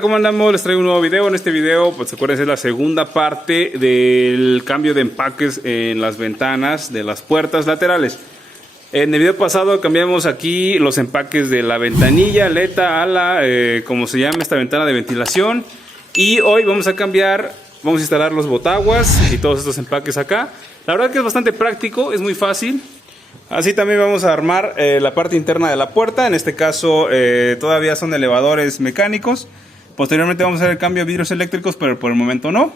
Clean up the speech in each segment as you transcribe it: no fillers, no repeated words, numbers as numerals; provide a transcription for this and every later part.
¿Cómo andamos? Les traigo un nuevo video. En este video, pues acuérdense, es la segunda parte del cambio de empaques en las ventanas de las puertas laterales. En el video pasado cambiamos aquí los empaques de la ventanilla, aleta, ala, como se llama esta ventana de ventilación. Y hoy vamos a cambiar, vamos a instalar los botaguas y todos estos empaques acá. La verdad que es bastante práctico, es muy fácil. Así también vamos a armar la parte interna de la puerta. En este caso todavía son elevadores mecánicos. Posteriormente vamos a hacer el cambio de vidrios eléctricos, pero por el momento no.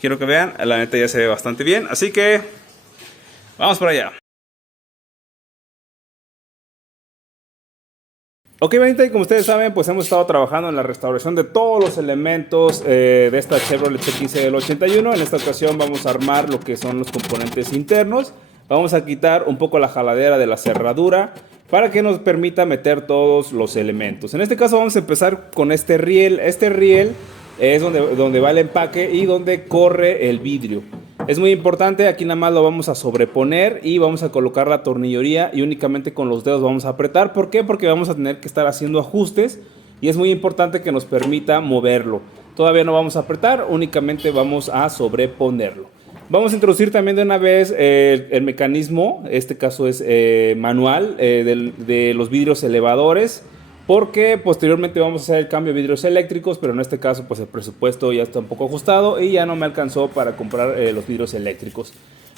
Quiero que vean, la neta ya se ve bastante bien. Así que vamos para allá. Ok, bonita, y como ustedes saben, pues hemos estado trabajando en la restauración de todos los elementos de esta Chevrolet C15 del 81. En esta ocasión vamos a armar lo que son los componentes internos. Vamos a quitar un poco la jaladera de la cerradura para que nos permita meter todos los elementos. En este caso vamos a empezar con este riel. Este riel es donde va el empaque y donde corre el vidrio. Es muy importante, aquí nada más lo vamos a sobreponer y vamos a colocar la tornillería y únicamente con los dedos vamos a apretar. ¿Por qué? Porque vamos a tener que estar haciendo ajustes y es muy importante que nos permita moverlo. Todavía no vamos a apretar, únicamente vamos a sobreponerlo. Vamos a introducir también de una vez el mecanismo, este caso es manual, de los vidrios elevadores, porque posteriormente vamos a hacer el cambio de vidrios eléctricos, pero en este caso pues el presupuesto ya está un poco ajustado y ya no me alcanzó para comprar los vidrios eléctricos.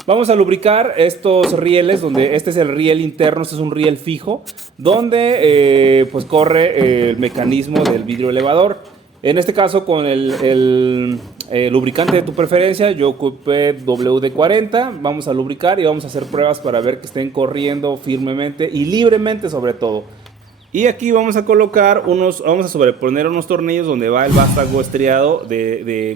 Vamos a lubricar estos rieles, donde este es el riel interno, este es un riel fijo, donde pues corre el mecanismo del vidrio elevador. En este caso con el lubricante de tu preferencia, yo ocupé WD-40, vamos a lubricar y vamos a hacer pruebas para ver que estén corriendo firmemente y libremente sobre todo. Y aquí vamos a colocar vamos a sobreponer unos tornillos donde va el vástago estriado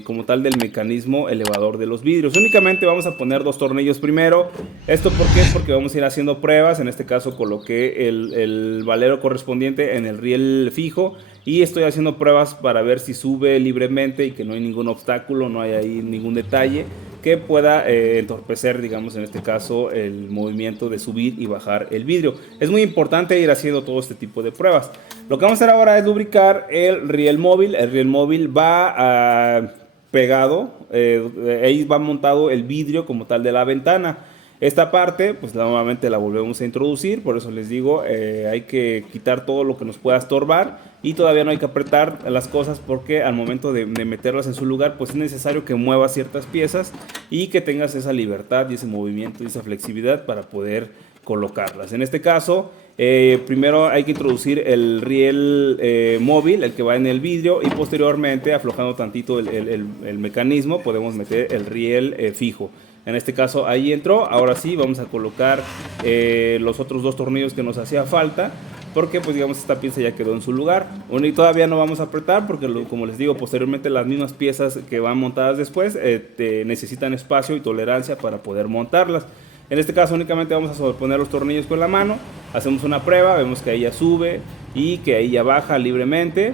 como tal del mecanismo elevador de los vidrios. Únicamente vamos a poner dos tornillos primero. ¿Esto por qué? Porque vamos a ir haciendo pruebas. En este caso coloqué el valero correspondiente en el riel fijo y estoy haciendo pruebas para ver si sube libremente y que no hay ningún obstáculo, no hay ahí ningún detalle que pueda entorpecer, digamos, en este caso, el movimiento de subir y bajar el vidrio. Es muy importante ir haciendo todo este tipo de pruebas. Lo que vamos a hacer ahora es lubricar el riel móvil. El riel móvil va pegado, ahí va montado el vidrio como tal de la ventana. Esta parte, pues nuevamente la volvemos a introducir, por eso les digo, hay que quitar todo lo que nos pueda estorbar y todavía no hay que apretar las cosas porque al momento de meterlas en su lugar, pues es necesario que muevas ciertas piezas y que tengas esa libertad y ese movimiento y esa flexibilidad para poder colocarlas. En este caso, primero hay que introducir el riel móvil, el que va en el vidrio, y posteriormente, aflojando tantito el mecanismo, podemos meter el riel fijo. En este caso ahí entró. Ahora sí vamos a colocar los otros dos tornillos que nos hacía falta, porque pues digamos esta pieza ya quedó en su lugar. Y todavía no vamos a apretar porque como les digo, posteriormente las mismas piezas que van montadas después necesitan espacio y tolerancia para poder montarlas. En este caso únicamente vamos a sobreponer los tornillos con la mano, hacemos una prueba, vemos que ahí ya sube y que ahí ya baja libremente.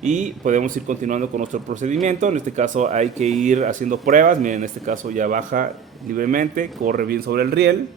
Y podemos ir continuando con nuestro procedimiento. En este caso hay que ir haciendo pruebas. Miren, en este caso ya baja libremente, corre bien sobre el riel.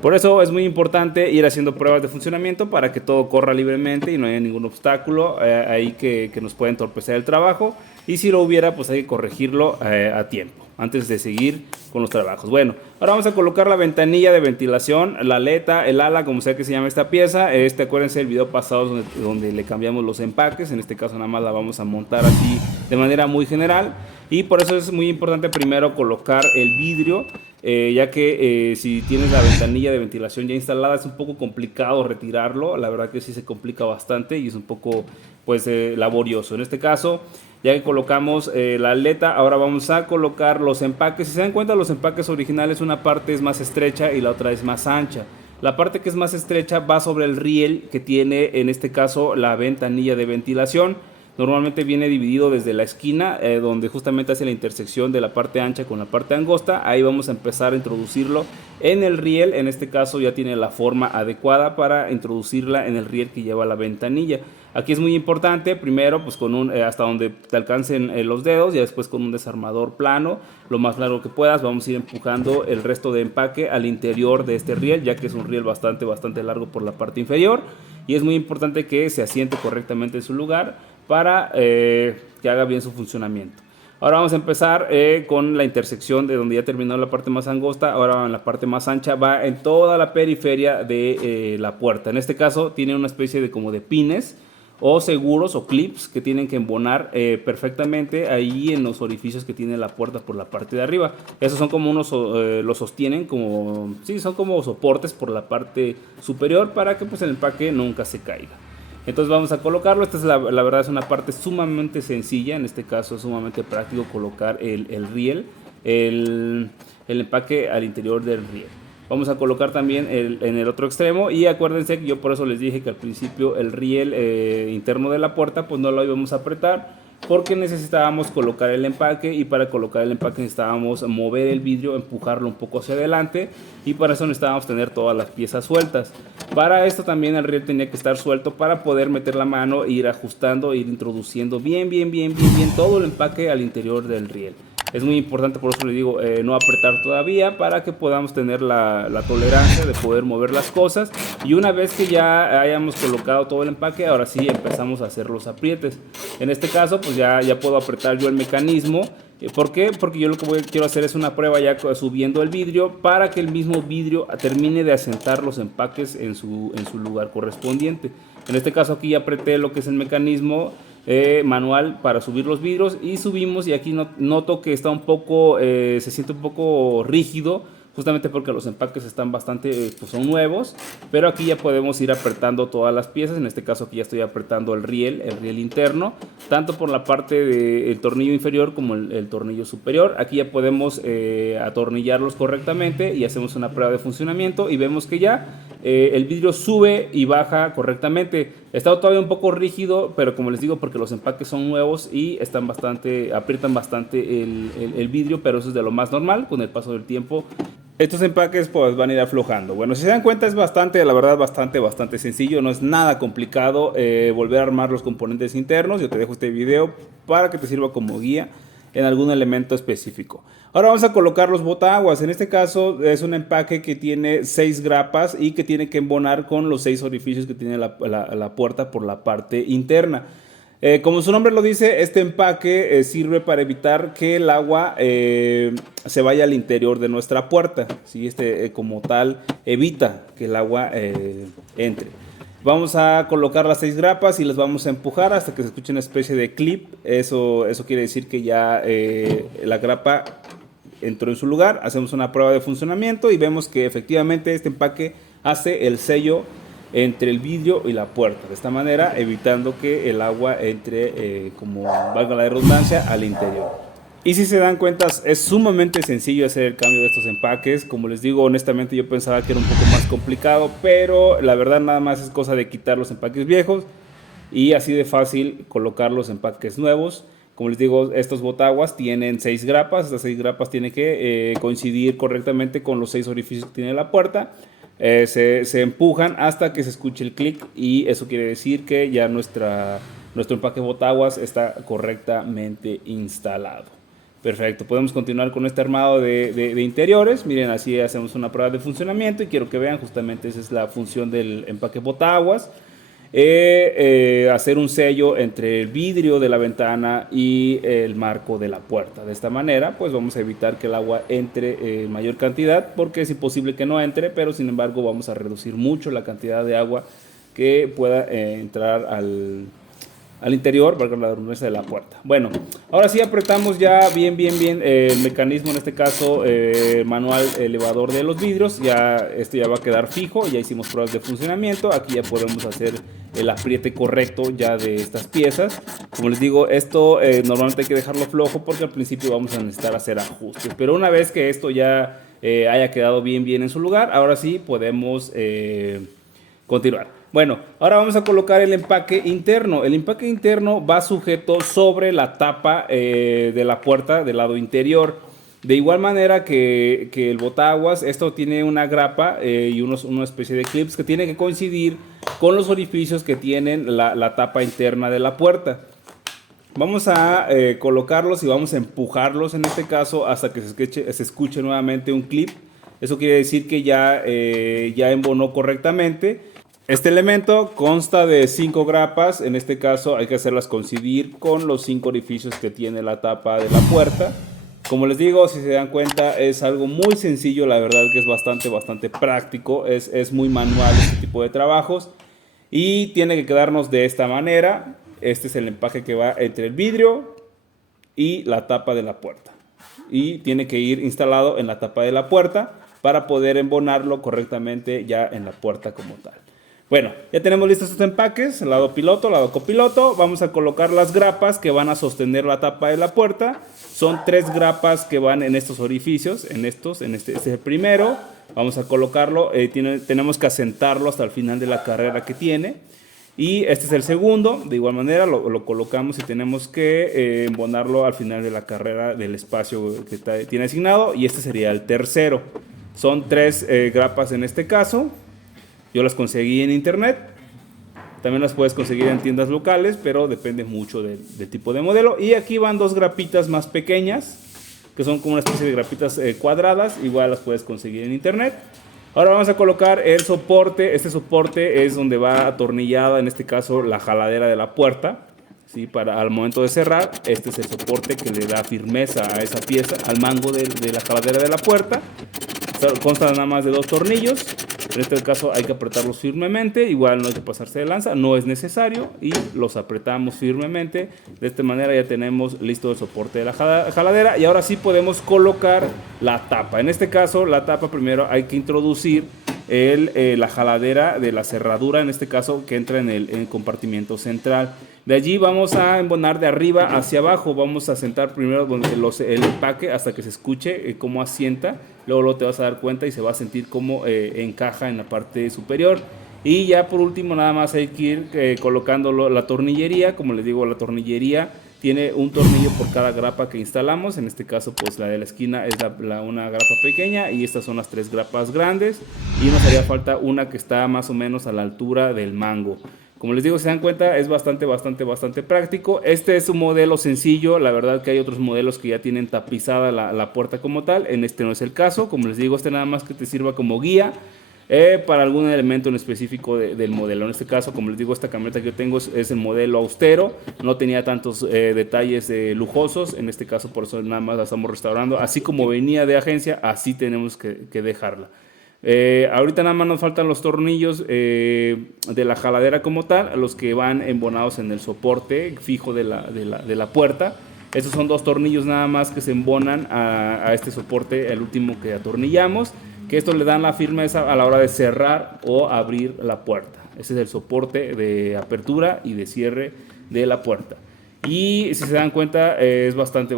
Por eso es muy importante ir haciendo pruebas de funcionamiento para que todo corra libremente y no haya ningún obstáculo ahí que nos pueda entorpecer el trabajo. Y si lo hubiera, pues hay que corregirlo a tiempo antes de seguir con los trabajos. Bueno, ahora vamos a colocar la ventanilla de ventilación, la aleta, el ala, como sea que se llame esta pieza. Acuérdense el video pasado donde le cambiamos los empaques. En este caso nada más la vamos a montar así de manera muy general. Y por eso es muy importante primero colocar el vidrio, ya que si tienes la ventanilla de ventilación ya instalada es un poco complicado retirarlo. La verdad que sí se complica bastante y es un poco pues laborioso. En este caso, ya que colocamos la aleta, ahora vamos a colocar los empaques. Si se dan cuenta, los empaques originales, una parte es más estrecha y la otra es más ancha. La parte que es más estrecha va sobre el riel que tiene en este caso la ventanilla de ventilación. Normalmente viene dividido desde la esquina, donde justamente hace la intersección de la parte ancha con la parte angosta. Ahí vamos a empezar a introducirlo en el riel. En este caso ya tiene la forma adecuada para introducirla en el riel que lleva la ventanilla. Aquí es muy importante, primero pues con hasta donde te alcancen los dedos, y después con un desarmador plano, lo más largo que puedas. Vamos a ir empujando el resto de empaque al interior de este riel, ya que es un riel bastante largo por la parte inferior. Y es muy importante que se asiente correctamente en su lugar para que haga bien su funcionamiento. Ahora vamos a empezar con la intersección de donde ya terminó la parte más angosta. Ahora en la parte más ancha va en toda la periferia de la puerta. En este caso tiene una especie de como de pines o seguros o clips que tienen que embonar perfectamente ahí en los orificios que tiene la puerta por la parte de arriba. Esos son como unos, los sostienen como, sí, son como soportes por la parte superior para que pues el empaque nunca se caiga. Entonces vamos a colocarlo. Esta es la verdad es una parte sumamente sencilla. En este caso es sumamente práctico colocar el riel, el empaque al interior del riel. Vamos a colocar también en el otro extremo, y acuérdense que yo por eso les dije que al principio el riel interno de la puerta pues no lo íbamos a apretar, porque necesitábamos colocar el empaque, y para colocar el empaque necesitábamos mover el vidrio, empujarlo un poco hacia adelante, y para eso necesitábamos tener todas las piezas sueltas. Para esto también el riel tenía que estar suelto para poder meter la mano e ir ajustando, ir introduciendo bien todo el empaque al interior del riel. Es muy importante, por eso les digo, no apretar todavía, para que podamos tener la tolerancia de poder mover las cosas. Y una vez que ya hayamos colocado todo el empaque, ahora sí empezamos a hacer los aprietes. En este caso pues ya puedo apretar yo el mecanismo. ¿Por qué? Porque yo lo que quiero hacer es una prueba ya subiendo el vidrio, para que el mismo vidrio termine de asentar los empaques en su lugar correspondiente. En este caso aquí ya apreté lo que es el mecanismo manual para subir los vidrios, y subimos, y aquí noto que está un poco, se siente un poco rígido, justamente porque los empaques están bastante, pues son nuevos, pero aquí ya podemos ir apretando todas las piezas. En este caso aquí ya estoy apretando el riel interno, tanto por la parte del tornillo inferior como el tornillo superior. Aquí ya podemos atornillarlos correctamente, y hacemos una prueba de funcionamiento, y vemos que ya el vidrio sube y baja correctamente. Está todavía un poco rígido, pero como les digo, porque los empaques son nuevos y están aprietan bastante el vidrio, pero eso es de lo más normal. Con el paso del tiempo estos empaques pues van a ir aflojando. Bueno, si se dan cuenta es bastante, la verdad, bastante sencillo. No es nada complicado volver a armar los componentes internos. Yo te dejo este video para que te sirva como guía en algún elemento específico. Ahora vamos a colocar los botaguas. En este caso es un empaque que tiene 6 grapas y que tiene que embonar con los 6 orificios que tiene la puerta por la parte interna. Como su nombre lo dice, este empaque sirve para evitar que el agua se vaya al interior de nuestra puerta, ¿sí? Como tal evita que el agua entre. Vamos a colocar las 6 grapas y las vamos a empujar hasta que se escuche una especie de clip. Eso quiere decir que ya la grapa entró en su lugar. Hacemos una prueba de funcionamiento y vemos que efectivamente este empaque hace el sello entre el vidrio y la puerta, de esta manera evitando que el agua entre, como valga la redundancia, al interior. Y si se dan cuenta, es sumamente sencillo hacer el cambio de estos empaques. Como les digo, honestamente yo pensaba que era un poco más complicado, pero la verdad nada más es cosa de quitar los empaques viejos y así de fácil colocar los empaques nuevos. Como les digo, estos botaguas tienen 6 grapas, estas 6 grapas tienen que coincidir correctamente con los 6 orificios que tiene la puerta. Se empujan hasta que se escuche el clic, y eso quiere decir que ya nuestro empaque botaguas está correctamente instalado. Perfecto, podemos continuar con este armado de interiores. Miren, así hacemos una prueba de funcionamiento y quiero que vean, justamente esa es la función del empaque botaguas. Hacer un sello entre el vidrio de la ventana y el marco de la puerta. De esta manera pues vamos a evitar que el agua entre en mayor cantidad, porque es imposible que no entre, pero sin embargo vamos a reducir mucho la cantidad de agua que pueda entrar al interior, valga la redundancia, de la puerta. Bueno, ahora sí apretamos ya bien el mecanismo, en este caso manual elevador de los vidrios. Ya esto ya va a quedar fijo, ya hicimos pruebas de funcionamiento. Aquí ya podemos hacer el apriete correcto ya de estas piezas. Como les digo, esto normalmente hay que dejarlo flojo porque al principio vamos a necesitar hacer ajustes, pero una vez que esto ya haya quedado bien en su lugar, ahora sí podemos continuar. Bueno, ahora vamos a colocar el empaque interno. El empaque interno va sujeto sobre la tapa de la puerta del lado interior. De igual manera que el botaguas, esto tiene una grapa y una especie de clips que tiene que coincidir con los orificios que tienen la tapa interna de la puerta. Vamos a colocarlos y vamos a empujarlos en este caso hasta que se escuche nuevamente un clip. Eso quiere decir que ya embonó correctamente. Este elemento consta de 5 grapas. En este caso hay que hacerlas coincidir con los 5 orificios que tiene la tapa de la puerta. Como les digo, si se dan cuenta, es algo muy sencillo. La verdad que es bastante práctico. Es muy manual este tipo de trabajos. Y tiene que quedarnos de esta manera. Este es el empaque que va entre el vidrio y la tapa de la puerta. Y tiene que ir instalado en la tapa de la puerta para poder embonarlo correctamente ya en la puerta como tal. Bueno, ya tenemos listos estos empaques, lado piloto, lado copiloto. Vamos a colocar las grapas que van a sostener la tapa de la puerta. Son 3 grapas que van en estos orificios, este es el primero. Vamos a colocarlo, tenemos que asentarlo hasta el final de la carrera que tiene. Y este es el segundo, de igual manera lo colocamos y tenemos que embonarlo al final de la carrera del espacio que tiene asignado. Y este sería el tercero. Son 3 grapas en este caso. Yo las conseguí en internet. También las puedes conseguir en tiendas locales, pero depende mucho del tipo de modelo. Y aquí van 2 grapitas más pequeñas, que son como una especie de grapitas cuadradas. Igual las puedes conseguir en internet. Ahora vamos a colocar el soporte. Este soporte es donde va atornillada, en este caso, la jaladera de la puerta. ¿Sí? Para al momento de cerrar, este es el soporte que le da firmeza a esa pieza, al mango de la jaladera de la puerta. Consta nada más de 2 tornillos. En este caso hay que apretarlos firmemente. Igual no hay que pasarse de lanza, no es necesario. Y los apretamos firmemente. De esta manera ya tenemos listo el soporte de la jaladera. Y ahora sí podemos colocar la tapa. En este caso la tapa primero hay que introducir la jaladera de la cerradura. En este caso que entra en el compartimiento central. De allí vamos a embonar de arriba hacia abajo. Vamos a sentar primero el empaque hasta que se escuche cómo asienta. Luego te vas a dar cuenta y se va a sentir cómo encaja en la parte superior. Y ya por último nada más hay que ir colocando la tornillería. Como les digo, la tornillería tiene un tornillo por cada grapa que instalamos. En este caso pues la de la esquina es una grapa pequeña y estas son las 3 grapas grandes. Y nos haría falta una que está más o menos a la altura del mango. Como les digo, se dan cuenta, es bastante práctico. Este es un modelo sencillo. La verdad que hay otros modelos que ya tienen tapizada la puerta como tal. En este no es el caso. Como les digo, este nada más que te sirva como guía para algún elemento en específico del modelo. En este caso, como les digo, esta camioneta que yo tengo es el modelo austero. No tenía tantos detalles lujosos. En este caso, por eso nada más la estamos restaurando. Así como venía de agencia, así tenemos que dejarla. Ahorita nada más nos faltan los tornillos de la jaladera como tal, los que van embonados en el soporte fijo de la puerta. Estos son 2 tornillos nada más que se embonan a este soporte, el último que atornillamos, que esto le dan la firmeza a la hora de cerrar o abrir la puerta. Ese es el soporte de apertura y de cierre de la puerta. Y si se dan cuenta es bastante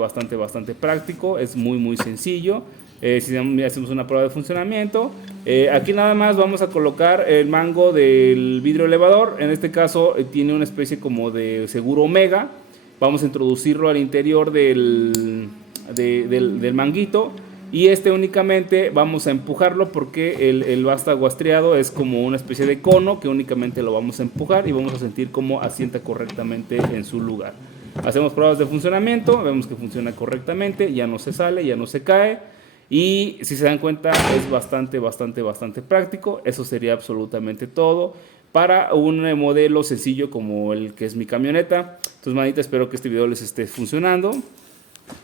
práctico, es muy sencillo. Si hacemos una prueba de funcionamiento, aquí nada más vamos a colocar el mango del vidrio elevador. En este caso tiene una especie como de seguro omega. Vamos a introducirlo al interior del manguito y únicamente vamos a empujarlo porque el basta guastreado es como una especie de cono que únicamente lo vamos a empujar y vamos a sentir cómo asienta correctamente en su lugar. Hacemos pruebas de funcionamiento, vemos que funciona correctamente, ya no se sale, ya no se cae. Y si se dan cuenta es bastante práctico. Eso sería absolutamente todo para un modelo sencillo como el que es mi camioneta. Entonces, bandita, espero que este video les esté funcionando.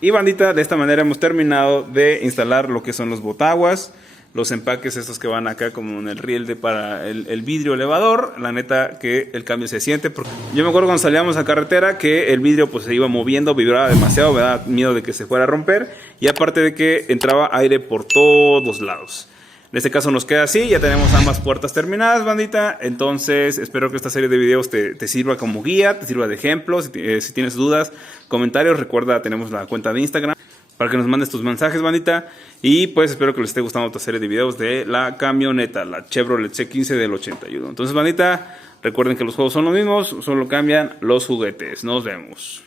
Y bandita, de esta manera hemos terminado de instalar lo que son los botaguas, los empaques estos que van acá como en el riel para el vidrio elevador. La neta que el cambio se siente, porque yo me acuerdo cuando salíamos a carretera que el vidrio pues se iba moviendo, vibraba demasiado, me daba miedo de que se fuera a romper, y aparte de que entraba aire por todos lados. En este caso nos queda así, ya tenemos ambas puertas terminadas, bandita. Entonces espero que esta serie de videos te sirva como guía, te sirva de ejemplo. Si tienes dudas, comentarios, recuerda, tenemos la cuenta de Instagram para que nos mandes tus mensajes, bandita. Y pues espero que les esté gustando esta serie de videos de la camioneta, la Chevrolet C15 del 81. Entonces, bandita, recuerden que los juegos son los mismos, solo cambian los juguetes. Nos vemos.